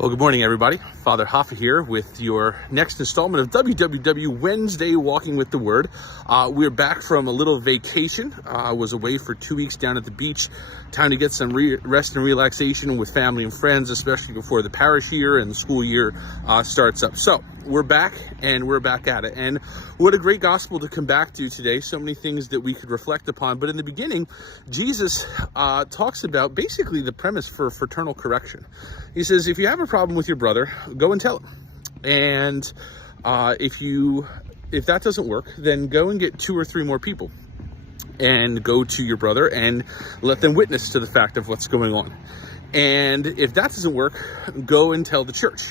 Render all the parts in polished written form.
Well, good morning, everybody. Father Hoffa here with your next installment of WWW Wednesday Walking with the Word. We're back from a little vacation. I was away for 2 weeks down at the beach. Time to get some rest and relaxation with family and friends, especially before the parish year and the school year starts up. So we're back and we're back at it. And what a great gospel to come back to today. So many things that we could reflect upon. But in the beginning, Jesus talks about basically the premise for fraternal correction. He says, if you have a problem with your brother, go and tell him. And if that doesn't work, then go and get 2 or 3 more people and go to your brother and let them witness to the fact of what's going on. And if that doesn't work, go and tell the church.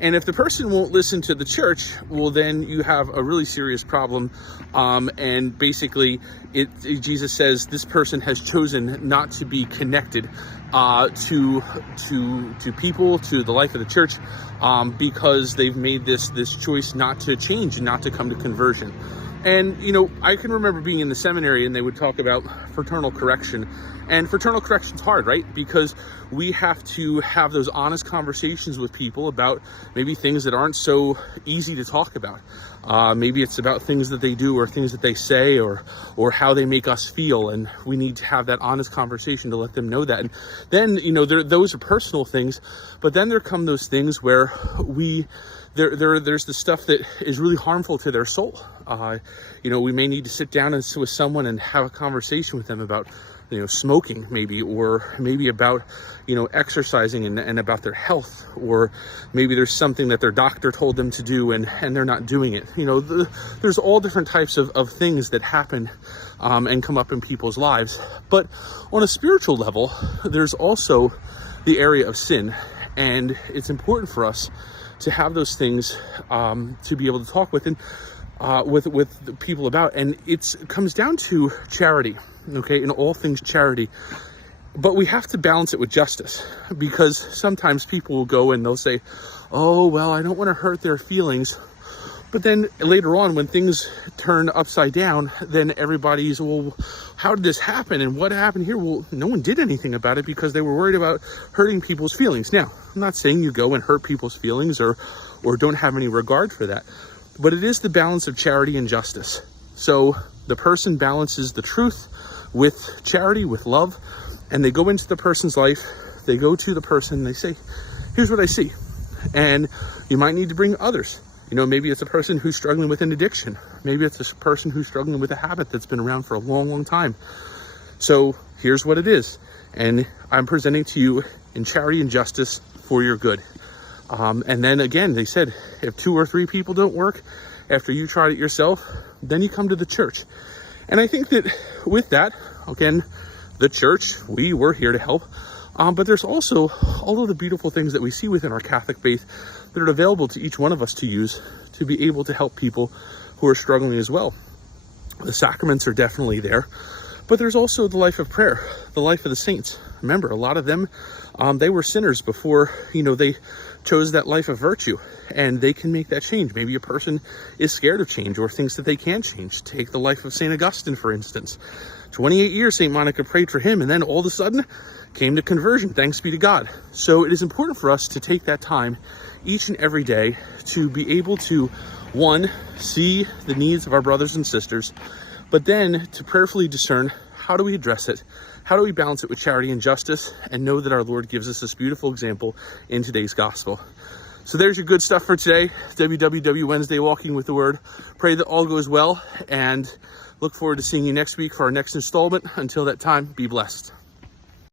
And if the person won't listen to the church, well, then you have a really serious problem. And basically, Jesus says this person has chosen not to be connected to people, to the life of the church, because they've made this choice not to change and not to come to conversion. And, you know, I can remember being in the seminary and they would talk about fraternal correction. And fraternal correction's hard, right? Because we have to have those honest conversations with people about maybe things that aren't so easy to talk about. Maybe it's about things that they do or things that they say or how they make us feel. And we need to have that honest conversation to let them know that. And then, you know, those are personal things. But then there come those things where there's the stuff that is really harmful to their soul. You know, we may need to sit down with someone and have a conversation with them about, you know, smoking maybe, or maybe about, you know, exercising and about their health, or maybe there's something that their doctor told them to do and they're not doing it. You know, there's all different types of things that happen and come up in people's lives. But on a spiritual level, there's also the area of sin, and it's important for us to have those things to be able to talk with and with the people about. And it comes down to charity, okay, in all things charity. But we have to balance it with justice, because sometimes people will go and they'll say, oh, well, I don't want to hurt their feelings. But then later on, when things turn upside down, then everybody's, well, how did this happen? And what happened here? Well, no one did anything about it because they were worried about hurting people's feelings. Now, I'm not saying you go and hurt people's feelings or don't have any regard for that, but it is the balance of charity and justice. So the person balances the truth with charity, with love, and they go into the person's life. They go to the person, they say, here's what I see. And you might need to bring others. You know, maybe it's a person who's struggling with an addiction. Maybe it's a person who's struggling with a habit that's been around for a long, long time. So here's what it is. And I'm presenting to you in charity and justice for your good. And then again, they said, if 2 or 3 people don't work after you tried it yourself, then you come to the church. And I think that with that, again, the church, we're here to help. But there's also all of the beautiful things that we see within our Catholic faith that are available to each one of us to use to be able to help people who are struggling as well. The sacraments are definitely there, but there's also the life of prayer, the life of the saints. Remember, a lot of them, they were sinners before, you know, they chose that life of virtue, and they can make that change. Maybe a person is scared of change or thinks that they can't change. Take the life of St. Augustine, for instance. 28 years, St. Monica prayed for him, and then all of a sudden came to conversion. Thanks be to God. So it is important for us to take that time each and every day to be able to, one, see the needs of our brothers and sisters, but then to prayerfully discern, how do we address it? How do we balance it with charity and justice, and know that our Lord gives us this beautiful example in today's gospel. So there's your good stuff for today. WWW Wednesday Walking with the Word. Pray that all goes well, and look forward to seeing you next week for our next installment. Until that time, be blessed.